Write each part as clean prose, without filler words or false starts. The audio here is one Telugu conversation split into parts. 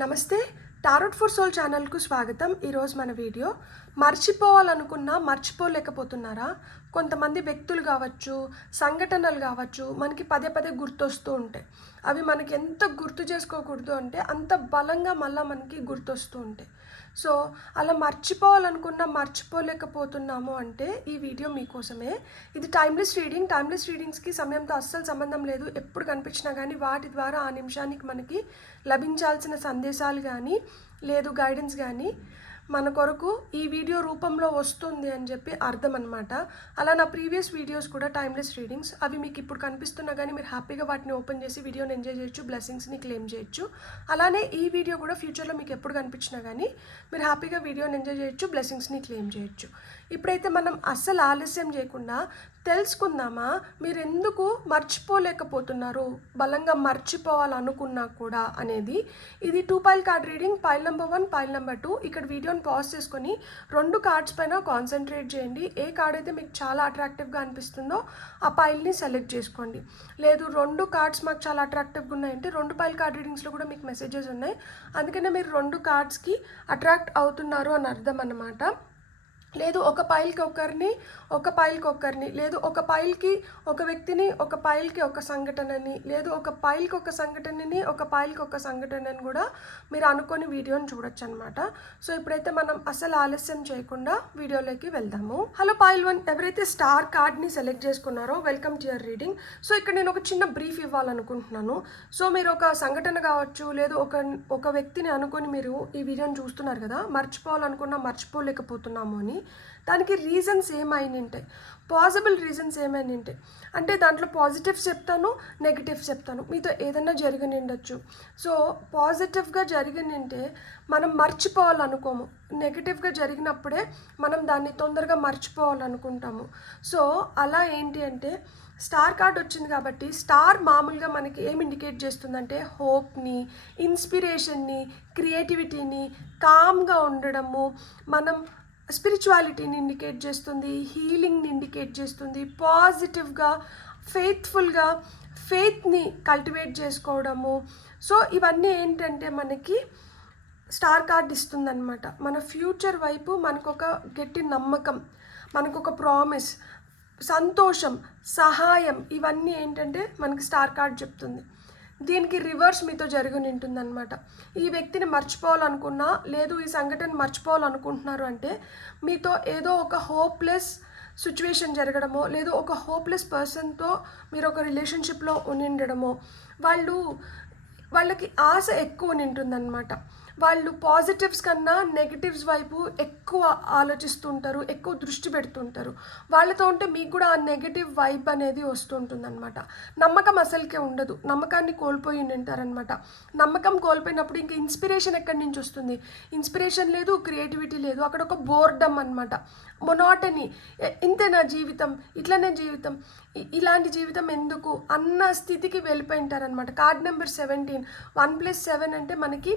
నమస్తే టారోట్ ఫర్ సోల్ ఛానల్కు స్వాగతం. ఈరోజు మన వీడియో మర్చిపోవాలనుకున్నా మర్చిపోలేకపోతున్నారా? కొంతమంది వ్యక్తులు కావచ్చు, సంఘటనలు కావచ్చు, మనకి పదే పదే గుర్తొస్తూ ఉంటాయి. అవి మనకి ఎంత గుర్తు చేసుకోకూడదు అంటే అంత బలంగా మళ్ళీ మనకి గుర్తొస్తూ ఉంటాయి. సో అలా మర్చిపోవాలనుకున్నా మర్చిపోలేకపోతున్నాము అంటే ఈ వీడియో మీకోసమే. ఇది టైమ్లెస్ రీడింగ్స్కి సమయంతో అస్సలు సంబంధం లేదు. ఎప్పుడు కనిపించినా కానీ వాటి ద్వారా ఆ నిమిషానికి మనకి లభించాల్సిన సందేశాలు కానీ లేదు గైడెన్స్ కానీ మన కొరకు ఈ వీడియో రూపంలో వస్తుంది అని చెప్పి అర్థం అనమాట. అలా నా ప్రీవియస్ వీడియోస్ కూడా టైమ్లెస్ రీడింగ్స్, అవి మీకు ఇప్పుడు కనిపిస్తున్నా కానీ మీరు హ్యాపీగా వాటిని ఓపెన్ చేసి వీడియోని ఎంజాయ్ చేయొచ్చు, బ్లెస్సింగ్స్ని క్లెయిమ్ చేయొచ్చు. అలానే ఈ వీడియో కూడా ఫ్యూచర్లో మీకు ఎప్పుడు కనిపించినా కానీ మీరు హ్యాపీగా వీడియోని ఎంజాయ్ చేయొచ్చు, బ్లెస్సింగ్స్ని క్లెయిమ్ చేయొచ్చు. ఇప్పుడైతే మనం అస్సలు ఆలస్యం చేయకుండా తెలుసుకుందామా, మీరు ఎందుకు మర్చిపోలేకపోతున్నారు, బలంగా మర్చిపోవాలనుకున్నా కూడా అనేది. ఇది 2 pile card reading, pile number 1, pile number 2. ఇక్కడ వీడియోని పాజ్ చేసుకొని 2 కార్డ్స్ పైన కాన్సన్ట్రేట్ చేయండి. ఏ కార్డ్ అయితే మీకు చాలా అట్రాక్టివ్గా అనిపిస్తుందో ఆ పైల్ని సెలెక్ట్ చేసుకోండి. లేదు 2 కార్డ్స్ మాకు చాలా అట్రాక్టివ్గా ఉన్నాయంటే 2 పైల్ కార్డ్ రీడింగ్స్లో కూడా మీకు మెసేజెస్ ఉన్నాయి, అందుకనే మీరు 2 కార్డ్స్కి అట్రాక్ట్ అవుతున్నారు అని అర్థం అన్నమాట. లేదు ఒక పైల్కి ఒకరిని, లేదు ఒక పైల్కి ఒక వ్యక్తిని, ఒక పైల్కి ఒక సంఘటనని, లేదు ఒక పైల్కి ఒక సంఘటనని, ఒక పైల్కి ఒక సంఘటనని కూడా మీరు అనుకొని వీడియోని చూడొచ్చు అనమాట. సో ఇప్పుడైతే మనం అసలు ఆలస్యం చేయకుండా వీడియోలోకి వెళ్దాము. హలో పైల్ 1, ఎవరైతే స్టార్ కార్డ్ని సెలెక్ట్ చేసుకున్నారో welcome to your reading. So ఇక్కడ నేను ఒక చిన్న బ్రీఫ్ ఇవ్వాలనుకుంటున్నాను. సో మీరు ఒక సంఘటన కావచ్చు, లేదు ఒక వ్యక్తిని అనుకొని మీరు ఈ వీడియోని చూస్తున్నారు కదా, మర్చిపోవాలనుకున్నా మర్చిపోలేకపోతున్నాము అని. దానికి రీజన్స్ ఏమైనా ఉంటాయి, పాసిబుల్ రీజన్స్ ఏమైనా ఉంటాయి అంటే దాంట్లో పాజిటివ్స్ చెప్తాను, నెగిటివ్స్ చెప్తాను. మీతో ఏదైనా జరిగిన ఉండొచ్చు. సో పాజిటివ్గా జరిగినంటే మనం మర్చిపోవాలనుకోము, నెగిటివ్గా జరిగినప్పుడే మనం దాన్ని తొందరగా మర్చిపోవాలనుకుంటాము. సో అలా ఏంటి అంటే స్టార్ కార్డ్ వచ్చింది కాబట్టి స్టార్ మామూలుగా మనకి ఏం ఇండికేట్ చేస్తుందంటే హోప్ని, ఇన్స్పిరేషన్ని, క్రియేటివిటీని, కామ్గా ఉండడము, మనం స్పిరిచువాలిటీని ఇండికేట్ చేస్తుంది, హీలింగ్ని ఇండికేట్ చేస్తుంది, పాజిటివ్గా ఫెయిత్ఫుల్గా ఫెయిత్ని కల్టివేట్ చేసుకోవడము. సో ఇవన్నీ ఏంటంటే మనకి స్టార్ కార్డ్ ఇస్తుందన్నమాట. మన ఫ్యూచర్ వైపు మనకొక గట్టి నమ్మకం, మనకొక ప్రామిస్, సంతోషం, సహాయం, ఇవన్నీ ఏంటంటే మనకి స్టార్ కార్డ్ చెప్తుంది. దీనికి రివర్స్ మీతో జరిగి ఉంటుందన్నమాట. ఈ వ్యక్తిని మర్చిపోవాలనుకున్నా, లేదు ఈ సంఘటన మర్చిపోవాలనుకుంటున్నారు అంటే మీతో ఏదో ఒక హోప్లెస్ సిచ్యువేషన్ జరగడమో, లేదు ఒక హోప్లెస్ పర్సన్తో మీరు ఒక రిలేషన్షిప్లో ఉండడమో, వాళ్ళకి ఆశ ఎక్కువ ఉంటుందన్నమాట. వాళ్ళు పాజిటివ్స్ కన్నా నెగిటివ్స్ వైపు ఎక్కువ ఆలోచిస్తుంటారు, ఎక్కువ దృష్టి పెడుతుంటారు. వాళ్ళతో ఉంటే మీకు కూడా ఆ నెగిటివ్ వైబ్ అనేది వస్తుంటుందన్నమాట. నమ్మకం అసలుకే ఉండదు, నమ్మకాన్ని కోల్పోయి ఉంటారనమాట. నమ్మకం కోల్పోయినప్పుడు ఇంకా ఇన్స్పిరేషన్ ఎక్కడి నుంచి వస్తుంది? ఇన్స్పిరేషన్ లేదు, క్రియేటివిటీ లేదు, అక్కడ ఒక బోర్డమ్ అనమాట, మొనాటనీ. ఇంతే నా జీవితం, ఇట్లనే జీవితం, ఇలాంటి జీవితం ఎందుకు అన్న స్థితికి వెళ్ళిపోయి ఉంటారనమాట. కార్డ్ నెంబర్ 17, 1 + 7 అంటే మనకి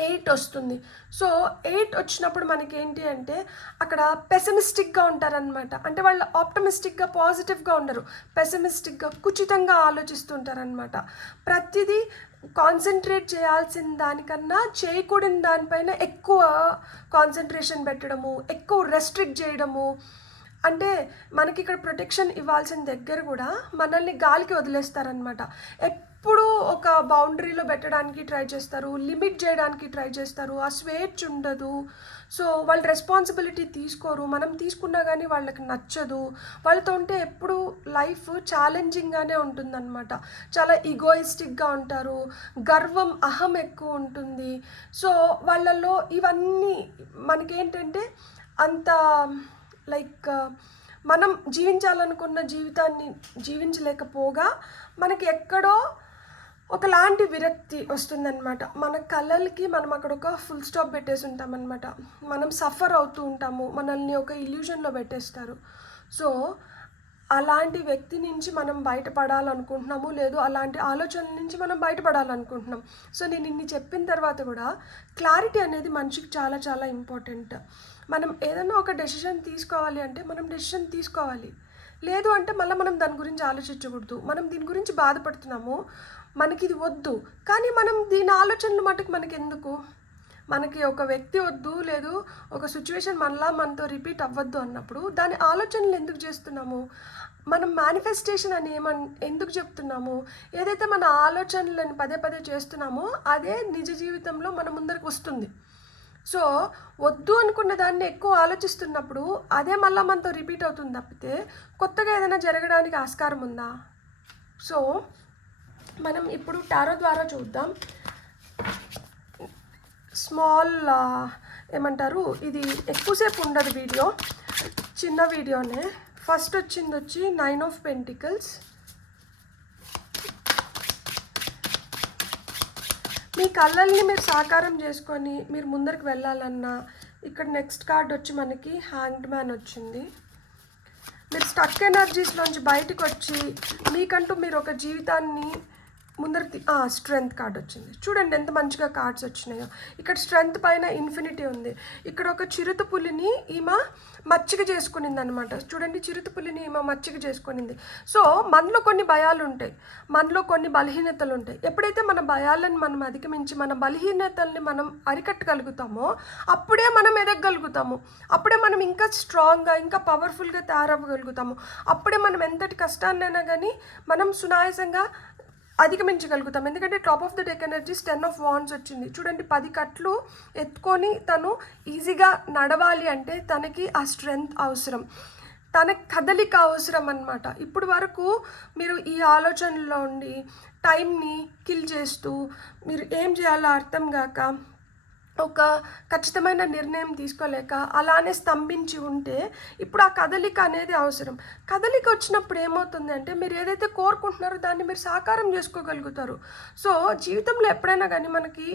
8 వస్తుంది. సో 8 వచ్చినప్పుడు మనకి ఏంటి అంటే అక్కడ పెసిమిస్టిక్గా ఉంటారనమాట. అంటే వాళ్ళు ఆప్టమిస్టిక్గా పాజిటివ్గా ఉండరు, పెసిమిస్టిక్గా కుచితంగా ఆలోచిస్తుంటారనమాట. ప్రతిదీ కాన్సన్ట్రేట్ చేయాల్సిన దానికన్నా చేయకూడని దానిపైన ఎక్కువ కాన్సన్ట్రేషన్ పెట్టడము, ఎక్కువ రెస్ట్రిక్ట్ చేయడము. అంటే మనకి ఇక్కడ ప్రొటెక్షన్ ఇవ్వాల్సిన దగ్గర కూడా మనల్ని గాలికి వదిలేస్తారనమాట. ఎప్పుడు ఒక బౌండరీలో పెట్టడానికి ట్రై చేస్తారు, లిమిట్ చేయడానికి ట్రై చేస్తారు, ఆ స్వేచ్ఛ ఉండదు. సో వాళ్ళు రెస్పాన్సిబిలిటీ తీసుకోరు, మనం తీసుకున్నా కానీ వాళ్ళకి నచ్చదు. వాళ్ళతో ఉంటే ఎప్పుడు లైఫ్ ఛాలెంజింగ్గానే ఉంటుందన్నమాట. చాలా ఈగోయిస్టిక్గా ఉంటారు, గర్వం, అహం ఎక్కువ ఉంటుంది. సో వాళ్ళల్లో ఇవన్నీ మనకేంటంటే అంత లైక్ మనం జీవించాలనుకున్న జీవితాన్ని జీవించలేకపోగా మనకి ఎక్కడో ఒకలాంటి విరక్తి వస్తుందన్నమాట. మన కళలకి మనం అక్కడ ఒక ఫుల్ స్టాప్ పెట్టేసి ఉంటామన్నమాట. మనం సఫర్ అవుతూ ఉంటాము, మనల్ని ఒక ఇల్యూషన్లో పెట్టేస్తారు. సో అలాంటి వ్యక్తి నుంచి మనం బయటపడాలనుకుంటున్నాము, లేదు అలాంటి ఆలోచనల నుంచి మనం బయటపడాలనుకుంటున్నాం. సో నేను ఇన్ని చెప్పిన తర్వాత కూడా క్లారిటీ అనేది మనిషికి చాలా చాలా ఇంపార్టెంట్. మనం ఏదైనా ఒక డెసిషన్ తీసుకోవాలి అంటే మనం డెసిషన్ తీసుకోవాలి, లేదు అంటే మళ్ళీ మనం దాని గురించి ఆలోచించకూడదు. మనం దీని గురించి బాధపడుతున్నాము, మనకి ఇది వద్దు, కానీ మనం దీని ఆలోచనలు మటుకు మనకి ఎందుకు? మనకి ఒక వ్యక్తి వద్దు, లేదు ఒక సిచ్యువేషన్ మనతో రిపీట్ అవ్వద్దు అన్నప్పుడు దాని ఆలోచనలు ఎందుకు చేస్తున్నాము? మనం మేనిఫెస్టేషన్ అని ఎందుకు చెప్తున్నాము? ఏదైతే మన ఆలోచనలను పదే పదే చేస్తున్నామో అదే నిజ జీవితంలో మన ముందరికి వస్తుంది. సో వద్దు అనుకున్న దాన్ని ఎక్కువ ఆలోచిస్తున్నప్పుడు అదే మళ్ళీ మనతో రిపీట్ అవుతుంది తప్పితే కొత్తగా ఏదైనా జరగడానికి ఆస్కారం ఉందా? సో మనం ఇప్పుడు టారో ద్వారా చూద్దాం. స్మాల్ ఏమంటారు, ఇది ఎక్కువసేపు ఉండదు వీడియో, చిన్న వీడియోనే. ఫస్ట్ వచ్చి 9 ఆఫ్ పెంటికల్స్. మీ కళ్ళల్ని మీరు సాకారం చేసుకొని మీరు ముందరికి వెళ్ళాలన్నా ఇక్కడ నెక్స్ట్ కార్డ్ వచ్చి మనకి హ్యాంగ్డ్ మ్యాన్ వచ్చింది. మీరు స్టక్ ఎనర్జీస్లోంచి బయటకు వచ్చి మీకంటూ మీరు ఒక జీవితాన్ని ముందరికి స్ట్రెంగ్త్ కార్డ్ వచ్చింది. చూడండి ఎంత మంచిగా కార్డ్స్ వచ్చినాయో. ఇక్కడ స్ట్రెంగ్త్ పైన ఇన్ఫినిటీ ఉంది. ఇక్కడ ఒక చిరుత పులిని ఈమె మచ్చిక చేసుకునింది అనమాట. చూడండి, చిరుత పులిని ఈమె మచ్చిక చేసుకునింది. సో మనలో కొన్ని భయాలు ఉంటాయి, మనలో కొన్ని బలహీనతలు ఉంటాయి. ఎప్పుడైతే మన భయాలను మనం అధిగమించి మన బలహీనతల్ని మనం అరికట్టగలుగుతామో అప్పుడే మనం ఎదగగలుగుతాము. అప్పుడే మనం ఇంకా స్ట్రాంగ్గా ఇంకా పవర్ఫుల్గా తయారవ్వగలుగుతాము. అప్పుడే మనం ఎంతటి కష్టాన్నైనా కానీ మనం సునాయాసంగా అధిగమించగలుగుతాం. ఎందుకంటే top of the deck energies 10 of wands వచ్చింది. చూడండి, 10 కట్లు ఎత్తుకొని తను ఈజీగా నడవాలి అంటే తనకి ఆ స్ట్రెంగ్త్ అవసరం, తనకి కదలిక అవసరం అన్నమాట. ఇప్పుడు వరకు మీరు ఈ ఆలోచనలో ఉండి టైంని కిల్ చేస్తూ మీరు ఏం చేయాలో అర్థం కాక ఒక ఖచ్చితమైన నిర్ణయం తీసుకోలేక అలానే స్తంభించి ఉంటే ఇప్పుడు ఆ కదలిక అనేది అవసరం. కదలిక వచ్చినప్పుడు ఏమవుతుంది అంటే మీరు ఏదైతే కోరుకుంటున్నారో దాన్ని మీరు సాకారం చేసుకోగలుగుతారు. సో జీవితంలో ఎప్పుడైనా కానీ మనకి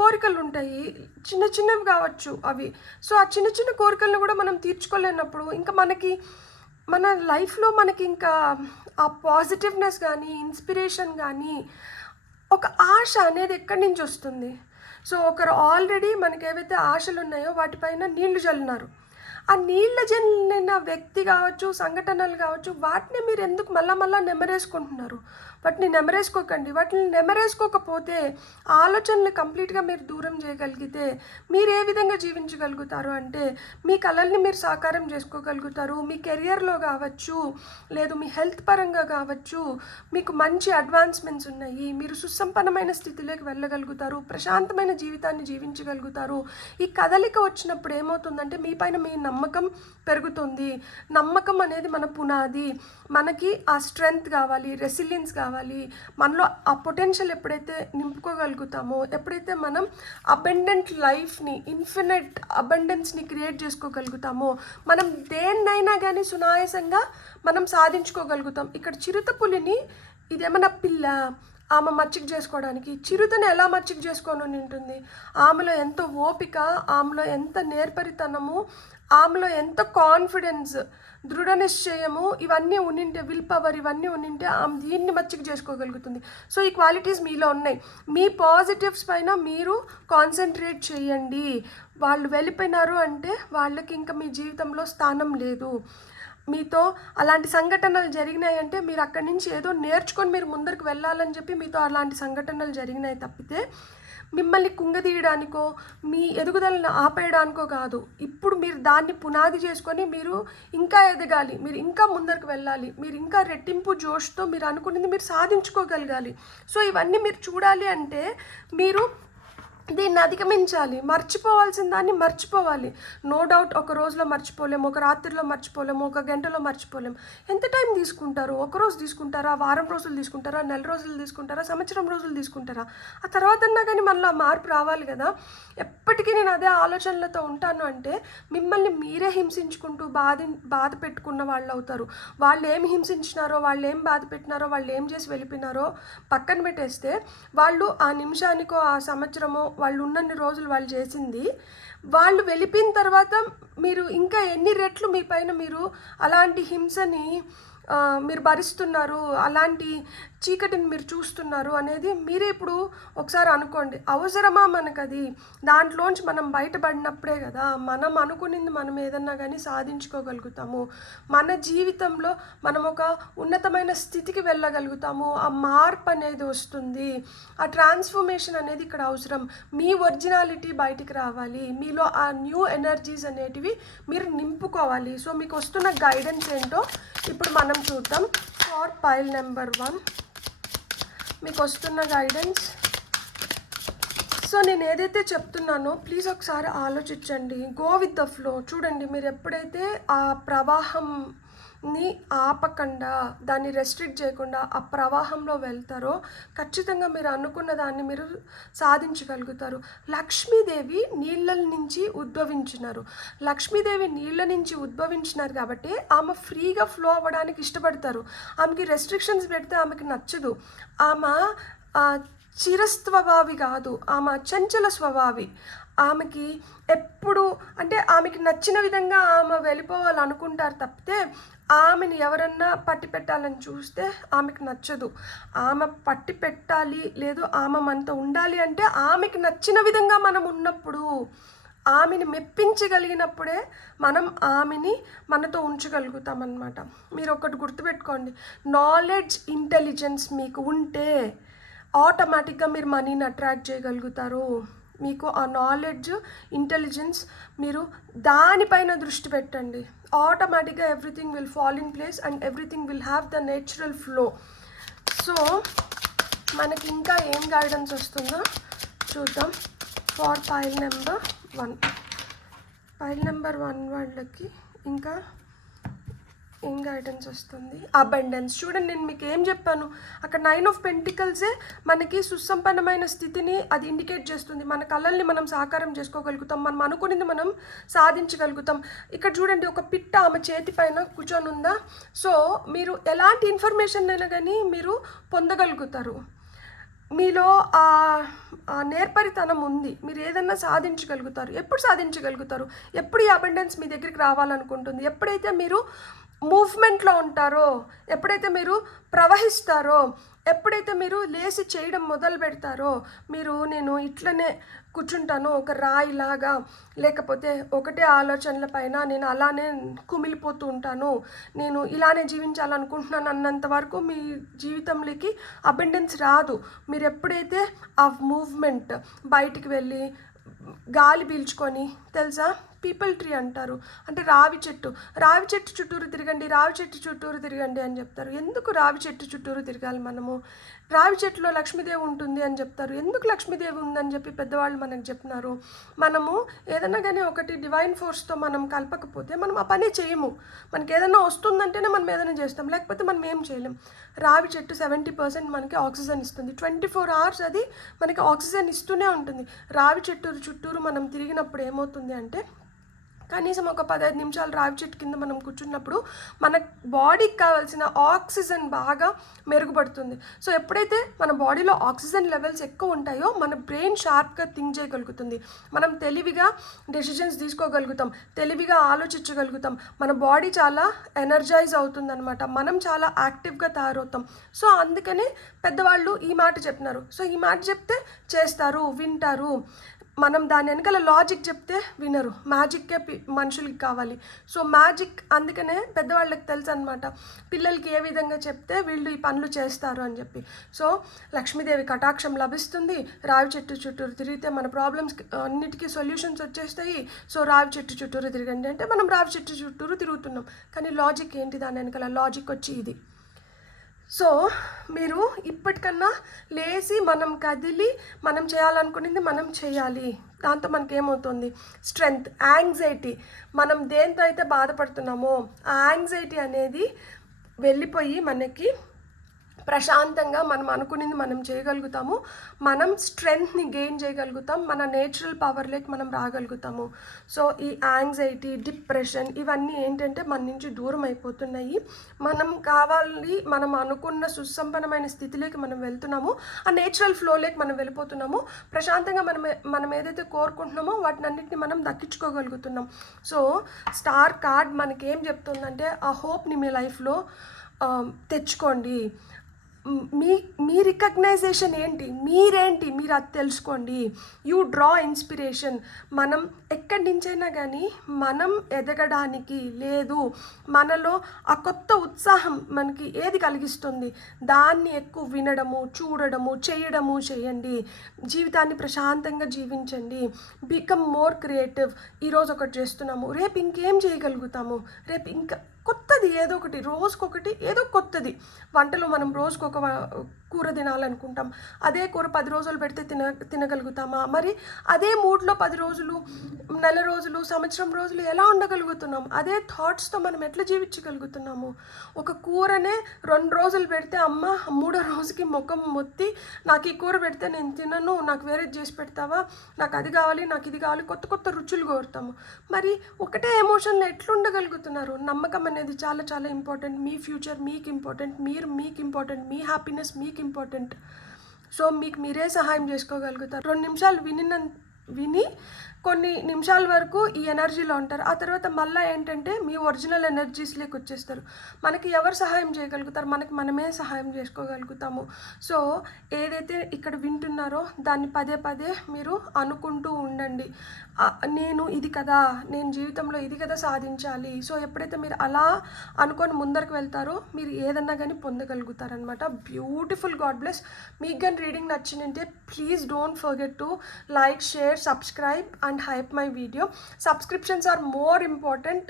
కోరికలు ఉంటాయి, చిన్న చిన్నవి కావచ్చు అవి. సో ఆ చిన్న చిన్న కోరికలను కూడా మనం తీర్చుకోలేనప్పుడు ఇంకా మన లైఫ్లో మనకి ఇంకా ఆ పాజిటివ్నెస్ కానీ ఇన్స్పిరేషన్ కానీ ఒక ఆశ అనేది ఎక్కడి నుంచి వస్తుంది? సో ఒకరు ఆల్రెడీ మనకి ఏవైతే ఆశలు ఉన్నాయో వాటిపైన నీళ్లు చల్లినారు. ఆ నీళ్ళ జల్లిన వ్యక్తి కావచ్చు, సంఘటనలు కావచ్చు, వాటిని మీరు ఎందుకు మళ్ళా నెమరేసుకుంటున్నారు? వాటిని నెమరేసుకోకండి. వాటిని నెమరేసుకోకపోతే ఆలోచనలు కంప్లీట్గా మీరు దూరం చేయగలిగితే మీరు ఏ విధంగా జీవించగలుగుతారు అంటే మీ కళల్ని మీరు సాకారం చేసుకోగలుగుతారు. మీ కెరియర్లో కావచ్చు, లేదు మీ హెల్త్ పరంగా కావచ్చు, మీకు మంచి అడ్వాన్స్మెంట్స్ ఉన్నాయి. మీరు సుసంపన్నమైన స్థితిలోకి వెళ్ళగలుగుతారు, ప్రశాంతమైన జీవితాన్ని జీవించగలుగుతారు. ఈ కదలిక వచ్చినప్పుడు ఏమవుతుందంటే మీ పైన మీ నమ్మకం పెరుగుతుంది. నమ్మకం అనేది మన పునాది. మనకి ఆ స్ట్రెంగ్త్ కావాలి, రెసిలియన్స్ కావాలి. మనలో ఆ పొటెన్షియల్ ఎప్పుడైతే నింపుకోగలుగుతామో, ఎప్పుడైతే మనం అబెండెంట్ లైఫ్ని, ఇన్ఫినిట్ అబెండెన్స్ని క్రియేట్ చేసుకోగలుగుతామో మనం దేన్నైనా కానీ సునాయాసంగా మనం సాధించుకోగలుగుతాం. ఇక్కడ చిరుత పులిని ఇదేమన్నా పిల్ల ఆమె మచ్చిక చేసుకోవడానికి, చిరుతను ఎలా మచ్చిక చేసుకొని ఉంటుంది? ఆమెలో ఎంత ఓపిక, ఆమెలో ఎంత నేర్పరితనము, ఆమెలో ఎంత కాన్ఫిడెన్స్, దృఢ నిశ్చయము ఇవన్నీ ఉండింటే, విల్ పవర్ ఇవన్నీ ఉండింటే ఆమె దీన్ని మచ్చిక చేసుకోగలుగుతుంది. సో ఈ క్వాలిటీస్ మీలో ఉన్నాయి. మీ పాజిటివ్స్ పైన మీరు కాన్సన్ట్రేట్ చేయండి. వాళ్ళు వెళ్ళిపోయినారు అంటే వాళ్ళకి ఇంకా మీ జీవితంలో స్థానం లేదు. మీతో అలాంటి సంఘటనలు జరిగినాయంటే మీరు అక్కడి నుంచి ఏదో నేర్చుకొని మీరు ముందరికి వెళ్ళాలని చెప్పి మీతో అలాంటి సంఘటనలు జరిగినాయి తప్పితే మిమ్మల్ని కుంగదీయడానికో మీ ఎదుగుదలను ఆపేయడానికో కాదు. ఇప్పుడు మీరు దాన్ని పునాది చేసుకొని మీరు ఇంకా ఎదగాలి, మీరు ఇంకా ముందరికి వెళ్ళాలి, మీరు ఇంకా రెట్టింపు జోష్తో మీరు అనుకున్నది మీరు సాధించుకోగలగాలి. సో ఇవన్నీ మీరు చూడాలి అంటే మీరు దీన్ని అధిగమించాలి. మర్చిపోవాల్సిన దాన్ని మర్చిపోవాలి. నో డౌట్ ఒక రోజులో మర్చిపోలేము, ఒక రాత్రిలో మర్చిపోలేము, ఒక గంటలో మర్చిపోలేము. ఎంత టైం తీసుకుంటారు? ఒక రోజు తీసుకుంటారా, వారం రోజులు తీసుకుంటారా, నెల రోజులు తీసుకుంటారా, సంవత్సరం రోజులు తీసుకుంటారా? ఆ తర్వాత అన్నా కానీ మళ్ళీ మార్పు రావాలి కదా. ఎప్పటికీ నేను అదే ఆలోచనలతో ఉంటాను అంటే మిమ్మల్ని మీరే హింసించుకుంటూ బాధ పెట్టుకున్న వాళ్ళు అవుతారు. వాళ్ళు ఏం హింసించినారో, వాళ్ళు ఏం బాధ పెట్టినారో, వాళ్ళు ఏం చేసి వెళ్ళిపోయినారో పక్కన పెట్టేస్తే వాళ్ళు ఆ నిమిషానికో ఆ సంవత్సరమో వాళ్ళు ఉన్నన్ని రోజులు వాళ్ళు చేసింది, వాళ్ళు వెళ్ళిపోయిన తర్వాత మీరు ఇంకా ఎన్ని రెట్లు మీ పైన మీరు అలాంటి హింసని మీరు భరిస్తున్నారు, అలాంటి చీకటిని మీరు చూస్తున్నారు అనేది మీరే ఇప్పుడు ఒకసారి అనుకోండి. అవసరమా మనకది? దాంట్లోంచి మనం బయటపడినప్పుడే కదా మనం అనుకునింది మనం ఏదన్నా కానీ సాధించుకోగలుగుతాము. మన జీవితంలో మనం ఒక ఉన్నతమైన స్థితికి వెళ్ళగలుగుతాము. ఆ మార్పు అనేది వస్తుంది. ఆ ట్రాన్స్ఫర్మేషన్ అనేది ఇక్కడ అవసరం. మీ ఒరిజినాలిటీ బయటికి రావాలి. మీలో ఆ న్యూ ఎనర్జీస్ అనేటివి మీరు నింపుకోవాలి. సో మీకు వస్తున్న గైడెన్స్ ఏంటో ఇప్పుడు మనం చూద్దాం. ఫర్ పైల్ నెంబర్ 1 మీకు వస్తున్న గైడెన్స్. సో నేను ఏదైతే చెప్తున్నానో ప్లీజ్ ఒకసారి ఆలోచించండి. Go with the flow. చూడండి, మీరు ఎప్పుడైతే ఆ ప్రవాహంని ఆపకుండా, దాన్ని రెస్ట్రిక్ట్ చేయకుండా ఆ ప్రవాహంలో వెళ్తారో ఖచ్చితంగా మీరు అనుకున్న దాన్ని మీరు సాధించగలుగుతారు. లక్ష్మీదేవి నీళ్ళ నుంచి ఉద్భవించినారు. లక్ష్మీదేవి నీళ్ళ నుంచి ఉద్భవించినారు కాబట్టి ఆమె ఫ్రీగా ఫ్లో అవ్వడానికి ఇష్టపడతారు. ఆమెకి రెస్ట్రిక్షన్స్ పెడితే ఆమెకి నచ్చదు. ఆమె చిరస్వభావి కాదు, ఆమె చంచల స్వభావి. ఆమెకి ఎప్పుడు అంటే ఆమెకి నచ్చిన విధంగా ఆమె వెళ్ళిపోవాలనుకుంటారు తప్పితే ఆమెను ఎవరన్నా పట్టి పెట్టాలని చూస్తే ఆమెకు నచ్చదు. ఆమె పట్టి పెట్టాలి లేదు ఆమె మనతో ఉండాలి అంటే ఆమెకి నచ్చిన విధంగా మనం ఉన్నప్పుడు, ఆమెని మెప్పించగలిగినప్పుడే మనం ఆమెని మనతో ఉంచగలుగుతామన్నమాట. మీరు ఒకటి గుర్తుపెట్టుకోండి, నాలెడ్జ్ ఇంటెలిజెన్స్ మీకు ఉంటే ఆటోమేటిక్గా మీరు మనీని అట్రాక్ట్ చేయగలుగుతారు. మీకు ఆ నాలెడ్జ్ ఇంటెలిజెన్స్ మీరు దానిపైన దృష్టి పెట్టండి. ఆటోమేటిక్గా everything will fall in place and everything will have the natural flow. So మనకి ఇంకా ఏం గైడెన్స్ వస్తుందో చూద్దాం. For pile number 1 pile number 1 వాళ్ళకి ఇంకా ఏం గైడెన్స్ వస్తుంది? అబండెన్స్. చూడండి, నేను మీకు ఏం చెప్పాను, అక్కడ 9 ఆఫ్ పెంటికల్సే మనకి సుసంపన్నమైన స్థితిని అది ఇండికేట్ చేస్తుంది. మన కళల్ని మనం సాకారం చేసుకోగలుగుతాం, మనం అనుకునేది మనం సాధించగలుగుతాం. ఇక్కడ చూడండి, ఒక పిట్ట ఆమె చేతి పైన కూర్చొని ఉందా. సో మీరు ఎలాంటి ఇన్ఫర్మేషన్ అయినా కానీ మీరు పొందగలుగుతారు. మీలో ఆ నేర్పరితనం ఉంది. మీరు ఏదన్నా సాధించగలుగుతారు. ఎప్పుడు సాధించగలుగుతారు? ఎప్పుడు ఈ అబండెన్స్ మీ దగ్గరికి రావాలనుకుంటుంది? ఎప్పుడైతే మీరు మూవ్మెంట్లో ఉంటారో, ఎప్పుడైతే మీరు ప్రవహిస్తారో, ఎప్పుడైతే మీరు లేచి చేయడం మొదలు పెడతారో, నేను ఇట్లనే కూర్చుంటాను ఒక రాయిలాగా, లేకపోతే ఒకటే ఆలోచనల పైన నేను అలానే కుమిలిపోతూ ఉంటాను, నేను ఇలానే జీవించాలనుకుంటున్నాను అన్నంత వరకు మీ జీవితంలోకి అబండెన్స్ రాదు. మీరు ఎప్పుడైతే ఆ మూవ్మెంట్ బయటికి వెళ్ళి గాలి పీల్చుకొని, తెలుసా, పీపుల్ ట్రీ అంటారు, అంటే రావి చెట్టు చుట్టూరు తిరగండి, రావి చెట్టు చుట్టూరు తిరగండి అని చెప్తారు. ఎందుకు రావి చెట్టు చుట్టూరు తిరగాలి మనము? రావి చెట్టులో లక్ష్మీదేవి ఉంటుంది అని చెప్తారు. ఎందుకు లక్ష్మీదేవి ఉందని చెప్పి పెద్దవాళ్ళు మనకు చెప్పినారు. మనము ఏదైనా కానీ ఒకటి డివైన్ ఫోర్స్తో మనం కలపకపోతే మనం ఆ పని చేయము. మనకి ఏదైనా వస్తుందంటేనే మనం ఏదైనా చేస్తాం, లేకపోతే మనం ఏం చేయలేం. రావి చెట్టు 70% మనకి ఆక్సిజన్ ఇస్తుంది. 24 hours అది మనకి ఆక్సిజన్ ఇస్తూనే ఉంటుంది. రావి చెట్టు చుట్టూరు మనం తిరిగినప్పుడు ఏమవుతుంది అంటే, కనీసం ఒక 15 నిమిషాలు రావి చెట్టు కింద మనం కూర్చున్నప్పుడు మన బాడీకి కావాల్సిన ఆక్సిజన్ బాగా మెరుగుపడుతుంది. సో ఎప్పుడైతే మన బాడీలో ఆక్సిజన్ లెవెల్స్ ఎక్కువ ఉంటాయో మన బ్రెయిన్ షార్ప్గా థింక్ చేయగలుగుతుంది, మనం తెలివిగా డెసిషన్స్ తీసుకోగలుగుతాం, తెలివిగా ఆలోచించగలుగుతాం, మన బాడీ చాలా ఎనర్జైజ్ అవుతుంది అనమాట, మనం చాలా యాక్టివ్గా తయారవుతాం. సో అందుకనే పెద్దవాళ్ళు ఈ మాట చెప్పినారు. సో ఈ మాట చెప్తే చేస్తారు, వింటారు. మనం దాని వెనకాల లాజిక్ చెప్తే వినరు. మ్యాజిక్కే మనుషులకి కావాలి. సో మ్యాజిక్ అందుకనే పెద్దవాళ్ళకి తెలుసు అనమాట, పిల్లలకి ఏ విధంగా చెప్తే వీళ్ళు ఈ పనులు చేస్తారు అని చెప్పి. సో లక్ష్మీదేవి కటాక్షం లభిస్తుంది. రావి చెట్టు చుట్టూరు తిరిగితే మన ప్రాబ్లమ్స్ అన్నిటికీ సొల్యూషన్స్ వచ్చేస్తాయి. సో రావి చెట్టు చుట్టూరు తిరగండి అంటే మనం రావి చెట్టు చుట్టూరు తిరుగుతున్నాం. కానీ లాజిక్ ఏంటి? దాని వెనకాల లాజిక్ వచ్చి ఇది. సో మీరు ఇప్పటికన్నా లేచి మనం కదిలి మనం చేయాలనుకునేది మనం చేయాలి. దాంతో మనకేమవుతుంది? స్ట్రెంగ్త్. యాంగ్జైటీ, మనం దేంతో అయితే బాధపడుతున్నామో ఆ యాంగ్జైటీ అనేది వెళ్ళిపోయి మనకి ప్రశాంతంగా మనం అనుకునేది మనం చేయగలుగుతాము. మనం స్ట్రెంగ్త్ని గెయిన్ చేయగలుగుతాం, మన నేచురల్ పవర్లోకి మనం రాగలుగుతాము. సో ఈ యాంగ్జైటీ, డిప్రెషన్ ఇవన్నీ ఏంటంటే మన నుంచి దూరం అయిపోతున్నాయి. మనం అనుకున్న సుసంపన్నమైన స్థితిలోకి మనం వెళ్తున్నాము, ఆ నేచురల్ ఫ్లోలోకి మనం వెళ్ళిపోతున్నాము. ప్రశాంతంగా మనం ఏదైతే కోరుకుంటున్నామో వాటిని అన్నింటినీ మనం దక్కించుకోగలుగుతున్నాం. సో స్టార్ కార్డ్ మనకి ఏం చెప్తుందంటే, ఆ హోప్ని మీ లైఫ్లో తెచ్చుకోండి. మీ మీ రికగ్నైజేషన్ ఏంటి, మీరేంటి, మీరు అది తెలుసుకోండి. You draw inspiration. మనం ఎక్కడి నుంచైనా కానీ మనం ఎదగడానికి లేదు, మనలో ఆ కొత్త ఉత్సాహం మనకి ఏది కలిగిస్తుంది దాన్ని ఎక్కువ వినడము, చూడడము, చేయడము చేయండి. జీవితాన్ని ప్రశాంతంగా జీవించండి. Become more creative. ఈరోజు ఒకటి చేస్తున్నాము, రేపు ఇంకేం చేయగలుగుతాము, రేపు ఇంకా కొత్తది ఏదో ఒకటి, రోజుకొకటి ఏదో కొత్తది. వంటలో మనం రోజుకొక కూర తినాలనుకుంటాం, అదే కూర 10 రోజులు పెడితే తినగలుగుతామా? మరి అదే మూడ్లో 10 రోజులు, నెల రోజులు, సంవత్సరం రోజులు ఎలా ఉండగలుగుతున్నాం? అదే థాట్స్తో మనం ఎట్లా జీవించగలుగుతున్నాము? ఒక కూరనే 2 రోజులు పెడితే అమ్మ 3వ రోజుకి ముఖం మొత్తి నాకు ఈ కూర పెడితే నేను తినను, నాకు వేరేది చేసి పెడతావా, నాకు అది కావాలి, నాకు ఇది కావాలి, కొత్త కొత్త రుచులు కోరుతాము. మరి ఒకటే ఎమోషన్లో ఎట్లుండగలుగుతున్నారు? నమ్మకం అనేది చాలా చాలా ఇంపార్టెంట్. మీ ఫ్యూచర్ మీకు ఇంపార్టెంట్, మీరు మీకు ఇంపార్టెంట్, మీ హ్యాపీనెస్ మీకు ఇంపార్టెంట్. సో మీకు మీరే సహాయం చేసుకోగలుగుతారు. 2 నిమిషాలు విని కొన్ని నిమిషాల వరకు ఈ ఎనర్జీలో ఉంటారు. ఆ తర్వాత మళ్ళీ ఏంటంటే మీ ఒరిజినల్ ఎనర్జీస్లోకి వచ్చేస్తారు. మనకి ఎవరు సహాయం చేయగలుగుతారు? మనకి మనమే సహాయం చేసుకోగలుగుతాము. సో ఏదైతే ఇక్కడ వింటున్నారో దాన్ని పదే పదే మీరు అనుకుంటూ ఉండండి. నేను ఇది కదా, నేను జీవితంలో ఇది కదా సాధించాలి. సో ఎప్పుడైతే మీరు అలా అనుకొని ముందరకు వెళ్తారో మీరు ఏదన్నా కానీ పొందగలుగుతారనమాట. బ్యూటిఫుల్. God bless. మీకు కానీ రీడింగ్ నచ్చినంటే please don't forget to like, share, subscribe and hype my video. Subscriptions are more important.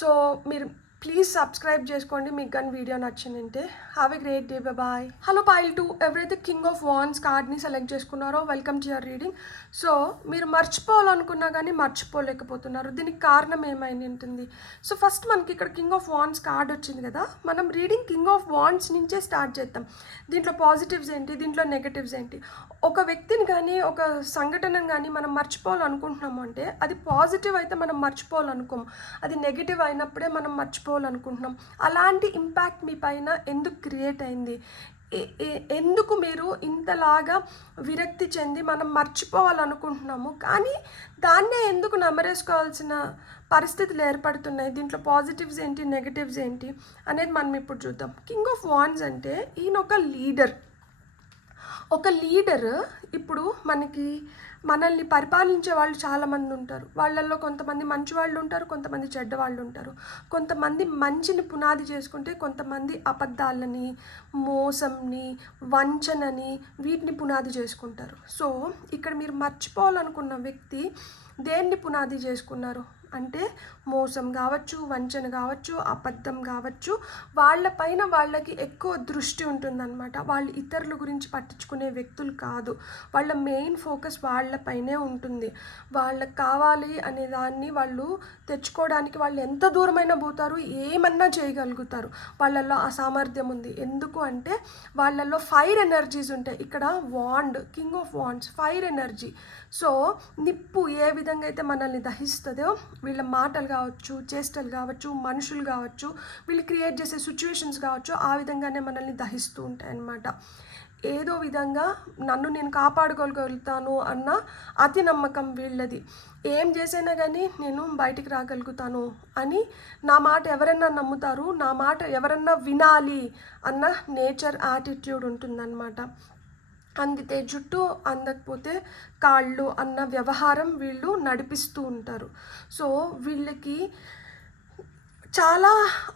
So మీరు ప్లీజ్ సబ్స్క్రైబ్ చేసుకోండి మీకు కానీ వీడియో నచ్చిందంటే. Have a great day. Bye. Hello pile 2. ఎవరైతే కింగ్ ఆఫ్ వాన్స్ కార్డ్ని సెలెక్ట్ చేసుకున్నారో welcome to your reading. So మీరు మర్చిపోవాలనుకున్నా కానీ మర్చిపోలేకపోతున్నారు. దీనికి కారణం ఏమైంది ఉంటుంది? సో ఫస్ట్ మనకి ఇక్కడ కింగ్ ఆఫ్ వాన్స్ కార్డ్ వచ్చింది కదా, మనం రీడింగ్ కింగ్ ఆఫ్ వాన్స్ నుంచే స్టార్ట్ చేద్దాం. దీంట్లో పాజిటివ్స్ ఏంటి, దీంట్లో నెగటివ్స్ ఏంటి? ఒక వ్యక్తిని కానీ ఒక సంఘటనను కానీ మనం మర్చిపోవాలనుకుంటున్నాము అంటే అది పాజిటివ్ అయితే మనం మర్చిపోవాలనుకోము, అది నెగిటివ్ అయినప్పుడే మనం మర్చిపోవాలనుకుంటున్నాం. అలాంటి ఇంపాక్ట్ మీ పైన ఎందుకు క్రియేట్ అయింది? ఎందుకు మీరు ఇంతలాగా విరక్తి చెంది మనం మర్చిపోవాలనుకుంటున్నాము కానీ దాన్నే ఎందుకు నమ్మరేసుకోవాల్సిన పరిస్థితులు ఏర్పడుతున్నాయి? దీంట్లో పాజిటివ్స్ ఏంటి, నెగటివ్స్ ఏంటి అనేది మనం ఇప్పుడు చూద్దాం. కింగ్ ఆఫ్ వాండ్స్ అంటే ఈయన ఒక లీడర్. ఇప్పుడు మనల్ని పరిపాలించే వాళ్ళు చాలామంది ఉంటారు. వాళ్ళల్లో కొంతమంది మంచి వాళ్ళు ఉంటారు, కొంతమంది చెడ్డ వాళ్ళు ఉంటారు. కొంతమంది మంచిని పునాది చేసుకుంటే కొంతమంది అబద్ధాలని, మోసంని, వంచనని వీటిని పునాది చేసుకుంటారు. సో ఇక్కడ మీరు మర్చిపోవాలనుకున్న వ్యక్తి దేన్ని పునాది చేసుకున్నారు అంటే మోసం కావచ్చు, వంచన కావచ్చు, అబద్ధం కావచ్చు. వాళ్ళపైన వాళ్ళకి ఎక్కువ దృష్టి ఉంటుందన్నమాట. వాళ్ళు ఇతరుల గురించి పట్టించుకునే వ్యక్తులు కాదు. వాళ్ళ మెయిన్ ఫోకస్ వాళ్ళపైనే ఉంటుంది. వాళ్ళకి కావాలి అనే దాన్ని వాళ్ళు తెచ్చుకోవడానికి వాళ్ళు ఎంత దూరమైనా పోతారు, ఏమన్నా చేయగలుగుతారు. వాళ్ళల్లో ఆ సామర్థ్యం ఉంది. ఎందుకు అంటే వాళ్ళల్లో ఫైర్ ఎనర్జీస్ ఉంటాయి. ఇక్కడ wand, king of wands, fire energy. So నిప్పు ఏ విధంగా అయితే మనల్ని దహిస్తుందో వీళ్ళ మాటలు కావచ్చు, చేష్టలు కావచ్చు, మనుషులు కావచ్చు, వీళ్ళు క్రియేట్ చేసే సిచ్యువేషన్స్ కావచ్చు, ఆ విధంగానే మనల్ని దహిస్తూ ఉంటాయి అన్నమాట. ఏదో విధంగా నన్ను నేను కాపాడుకోగలుగుతాను అన్న అతి నమ్మకం వీళ్ళది. ఏం చేసైనా కానీ నేను బయటికి రాగలుగుతాను అని, నా మాట ఎవరన్నా నమ్ముతారు, నా మాట ఎవరన్నా వినాలి అన్న నేచర్ యాటిట్యూడ్ ఉంటుందన్నమాట. అందితే జుట్టు, అందకపోతే కాళ్ళు అన్న వ్యవహారం వీళ్ళు నడిపిస్తూ ఉంటారు. సో వీళ్ళకి చాలా